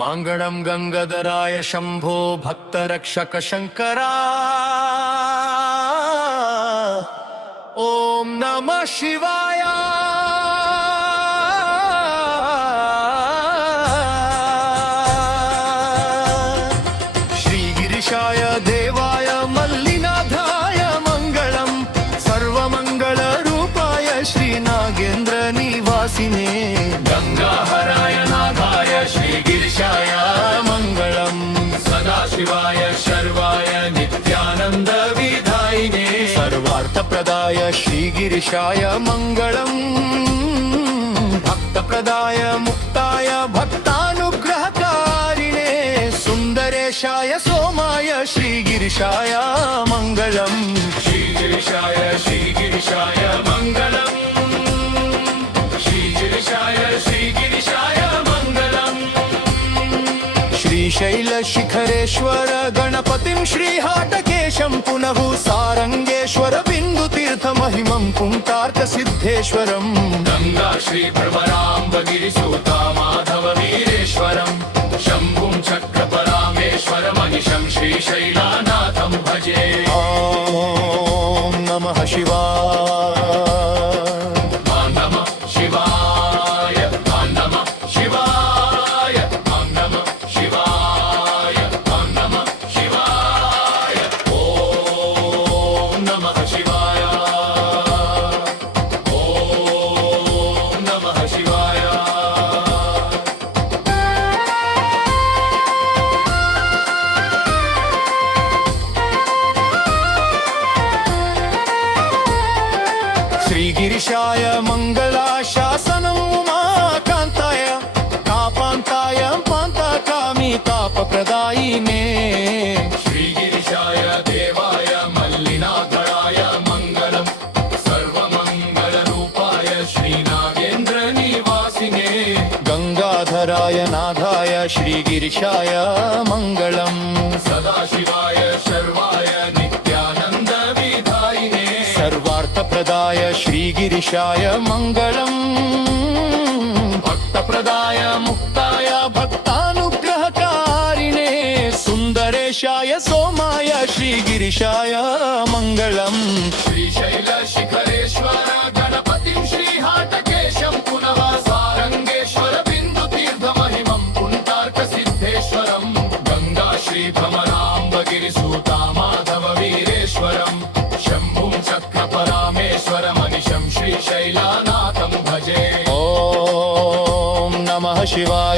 మంగళం గంగాధరాయ శంభో భక్తరక్షక శంకరా. ఓం నమః శివాయ. శ్రీగిరిశాయ దేవాయ మల్లినాథాయ మంగళం. సర్వమంగళ రూపాయ శ్రీ నాగేంద్ర నివాసినే గంగాహరాయ నాథాయ శ్రీగిరిశాయ మంగళం. సదాశివాయ శర్వాయ నిత్యానంద విధాయినే సర్వార్థప్రదాయ శ్రీగిరిశాయ మంగళం. భక్తప్రదాయ ముక్తాయ భక్తానుగ్రహకారిణే సుందరేశాయ సోమాయ శ్రీగిరిశాయ మంగళం. శ్రీగిరిశాయ శ్రీగిరిశాయ మంగళం. శ్రీగిరిశాయ శ్రీగిరిశాయ మంగళం. శ్రీశైల శిఖరేశ్వర గణపతిం శ్రీహాటకేశం పునః సారంగేశ్వర బిందు తీర్థ మహిమం పుంటార్క సిద్ధేశ్వరం. గంగా శ్రీ భ్రమరాంబగిరి సూతా మాధవ వీరేశ్వరం. శంభుం చక్ర పరామేశ్వర మనిషం శ్రీశైలానాథం భజే. ఓం నమః శివాయ. శ్రీగిరిశాయ మంగళాశాసనం ఉమాకాంతాయ కాపాంతాయ పాంతకామి తాపప్రదాయినే. శ్రీగిరిశాయ దేవాయ మల్లినాథాయ మంగళం. సర్వమంగళ రూపాయ శ్రీ నాగేంద్ర నివాసినే గంగాధరాయ నాథాయ శ్రీగిరిశాయ మంగళం. సదాశివాయ శర్వాయ నిత్యానంద విధాయినే సర్వార్థప్రదాయ శ్రీగిరిశాయ మంగళం. భక్తప్రదాయ ముక్తాయ భక్తానుగ్రహకారిణే సుందరేశాయ సోమాయ శ్రీగిరిశాయ మంగళం. శ్రీశైల శిఖరేశ్వర గణపతిం శ్రీహాటకేశం పునః సారంగేశ్వర బిందు తీర్థ మహిమం పుంటార్క సిద్ధేశ్వరం. గంగా శ్రీ భ్రమరాంబగిరి సూతా మాధవ వీరేశ్వరం. శంభుం చక్ర పరామేశ్వర మనిషం శ్రీశైలానాథం భజే. ఓం నమః శివాయ.